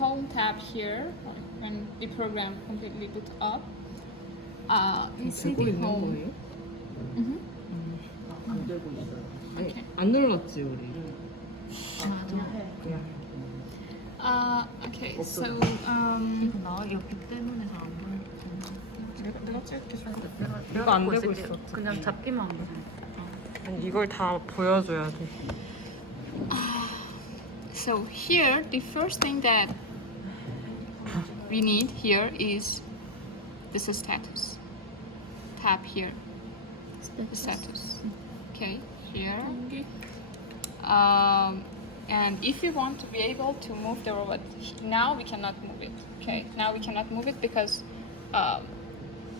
home tab here, when the program completely boot up, we see 되고 the 있는 home. 거예요? Mhm. 안 되고 있어요. 아니 오케이. 안 눌렀지 우리. 그냥 Okay, so 나 여기 때문에 잘 안 보여. 내가 찍을게. 내가 안 갖고 되고 있을게. 있어. 그냥 잡기만 하면 돼. 아니 이걸 다 보여줘야 돼. so here the first thing that we need here is this is status. Tab here. The status. Okay, here. And if you want to be able to move the robot, now we cannot move it. Okay, now we cannot move it because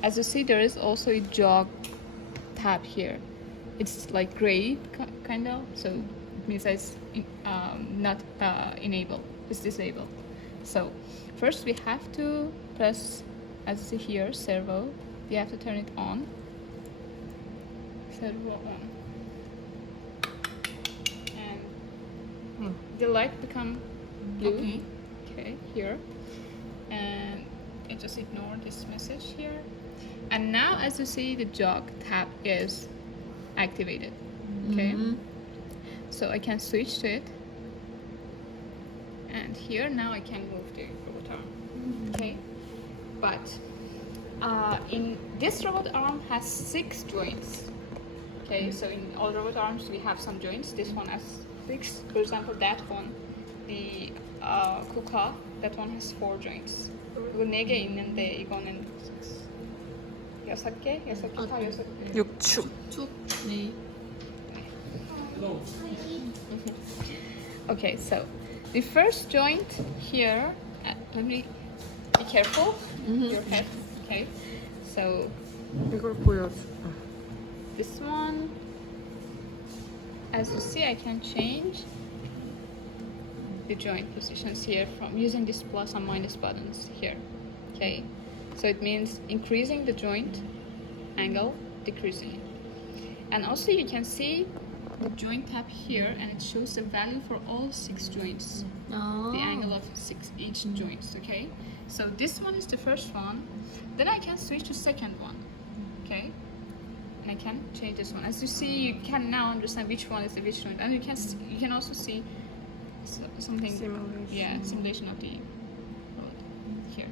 as you see, there is also a jog tab here. It's like gray kind of, so it means that it's not enabled. It's disabled. So first we have to press, as you see here, servo. We have to turn it on. Servo on. And the light become blue. Okay, here. And you just ignore this message here. And now, as you see, the jog tab is activated. Okay. So I can switch to it. And here now I can move the robot arm. Okay. But in this robot arm has 6 joints. Okay. So in all robot arms we have some joints. This one has 6. For example, that one, the Kuka, that one has 4 joints. 이거 4개 있는데 이거는 6개? 6개 다 6개. 육축. 네. Okay, so the first joint here, let me be careful, your head, okay? So 이걸 보여줘. this one, as you see, I can change the joint positions here from using this plus and minus buttons here, okay? So it means increasing the joint angle, decreasing it. And also you can see the joint tab here, and it shows the value for all 6 joints, the angle of each joints, okay? So this one is the first one. Then I can switch to second one, okay? And I can change this one. As you see, you can now understand which one is the which joint, and you can also see something, simulation of the road here.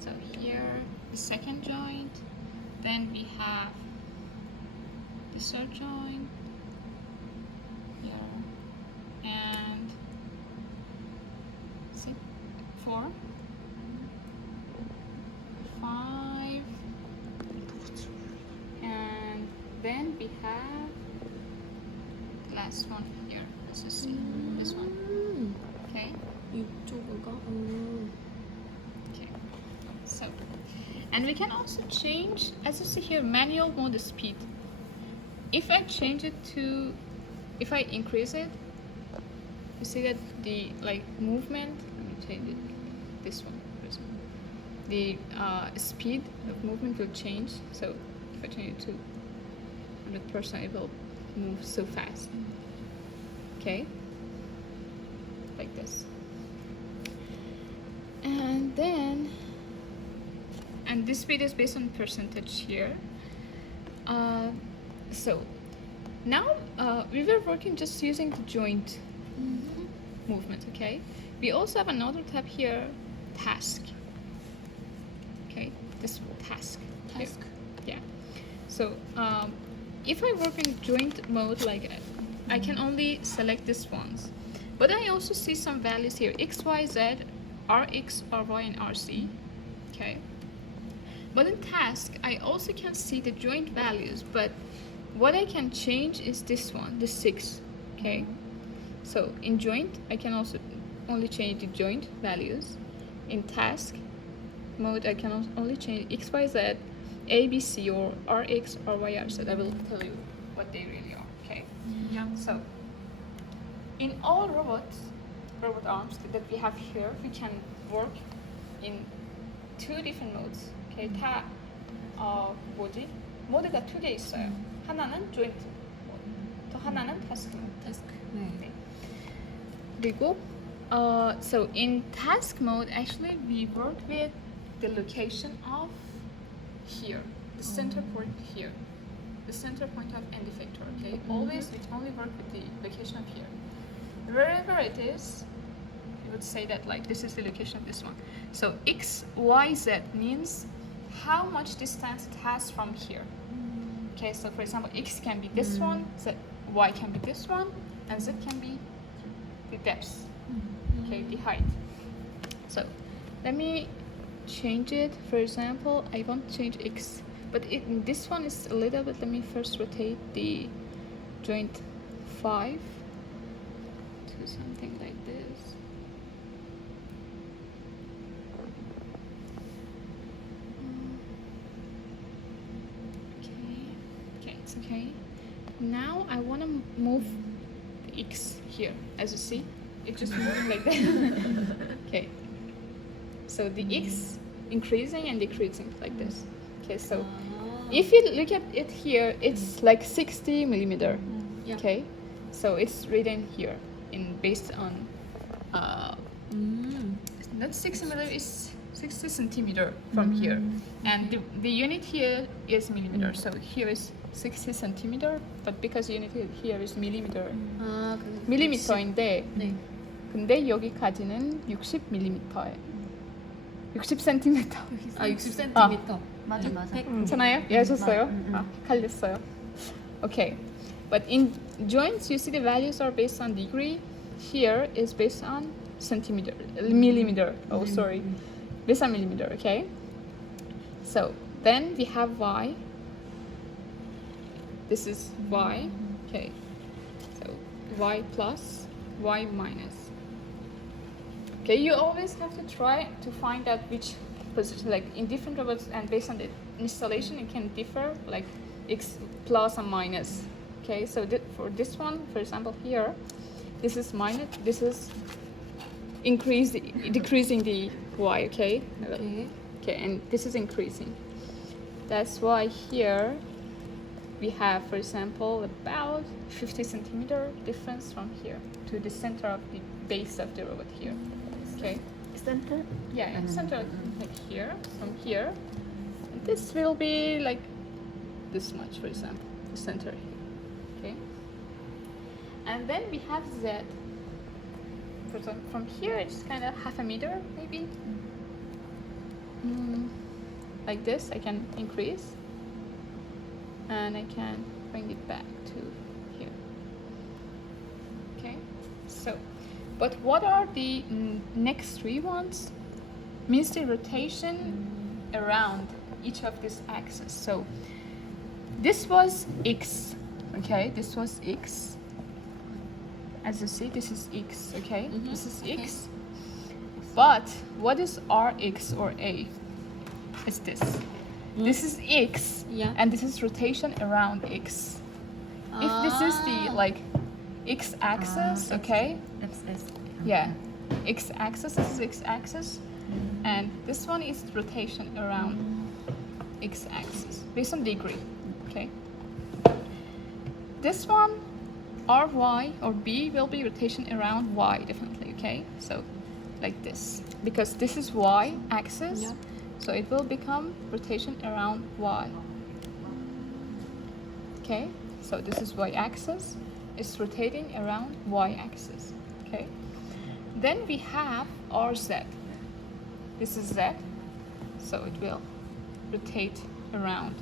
So here, the second joint. Then we have the third joint here, and 4, 5, and then we have the last one here. Let's just see this one. Okay. Okay. So, and we can also change, as you see here, manual mode speed. If I change it to, if I increase it, you see that the movement. Let me change it. This one, for example. The speed of movement will change. So if I change it to 100%, it will move so fast. Okay, like this. And then, and this speed is based on percentage here. So now we were working just using the joint movement, okay? We also have another tab here, task. Okay, this task. Task. Yeah. So if I work in joint mode, like I can only select these ones, but I also see some values here: X, Y, Z, RX, RY, and RC. Okay. But in task, I also can see the joint values, but what I can change is this one, the 6. Okay. So in joint, I can also only change the joint values. In task mode, I can only change X, Y, Z, A, B, C, or RX, RY, RZ. I will tell you what they really are. Okay. Yeah. So in all robot arms that we have here, we can work in 2 different modes. Okay. 다 모드가 2개 있어요. 하나는 joint mode, 또 하나는 task mode. 데스크. 네. 그리고 So in task mode, actually we work with the location of here, the center point here, the center point of n effector. Okay, always we only work with the location of here. Wherever it is, you would say that like this is the location of this one. So x, y, z means how much distance it has from here. Okay, so for example, x can be this one, z, y can be this one, and z can be the depth. Okay, the height. So let me change it. For example, I want to change x, but this one is a little bit. Let me first rotate the joint 5 to something like this. Okay, it's okay. Now I want to move the x here. As you see, it's just moving like that. Okay. So the x increasing and decreasing like this. Okay, so if you look at it here, it's like 60 millimeter. Yeah. Okay, so it's written here in based on not 60 millimeter, is 60 centimeter from here, and the unit here is millimeter. So here is 60 centimeter, but because unit here is millimeter, 밀리미터인데 네. 근데 여기까지는 60mm예요. 60cm. 아 60cm. 맞아 맞아. 괜찮아요? 이해하셨어요? 아, 헷갈렸어요. Okay. But in joints, you see the values are based on degree. Here is based on centimeter, millimeter. Oh, sorry. Based on millimeter, okay? So then we have y. This is y. Okay. So y plus, y minus. Okay, you always have to try to find out which position, like in different robots, and based on the installation, it can differ, like x plus and minus. Okay, so for this one, for example, here, this is minus, this is decreasing the y. Okay. Okay, and this is increasing. That's why here we have, for example, about 50 centimeter difference from here to the center of the base of the robot here. Okay. 센터? Yeah, center like here, from here. And this will be like this much, for example, the center here. Okay. And then we have Z. For example, from here, it's kind of half a meter, maybe. Like this, I can increase. And I can bring it back to here. Okay. So, but what are the next three ones? Means the rotation around each of these axes. So this was x, okay? This was x. As you see, this is x, okay? This is x. But what is Rx or A? It's this. This is x, Yeah. and this is rotation around x. If this is the like x-axis, okay? That's Yeah, x-axis, this is x-axis, and this one is rotation around x-axis based on degree, okay? This one, Ry or B, will be rotation around y, definitely, okay? So, like this, because this is y-axis, Yeah. so it will become rotation around y. Okay, so this is y-axis, it's rotating around y-axis, okay? Then we have Rz. This is Z, so it will rotate around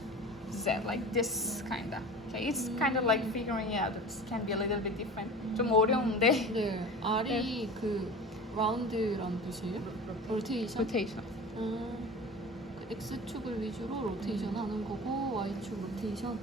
Z like this kinda. Okay, it's kind of like figuring it out. It can be a little bit different. 좀 어려운데. 네, R이 그 라운드란 뜻이에요? 로테이션? Rotation. 그 X축을 위주로 로테이션 하는 거고 Y축 로테이션.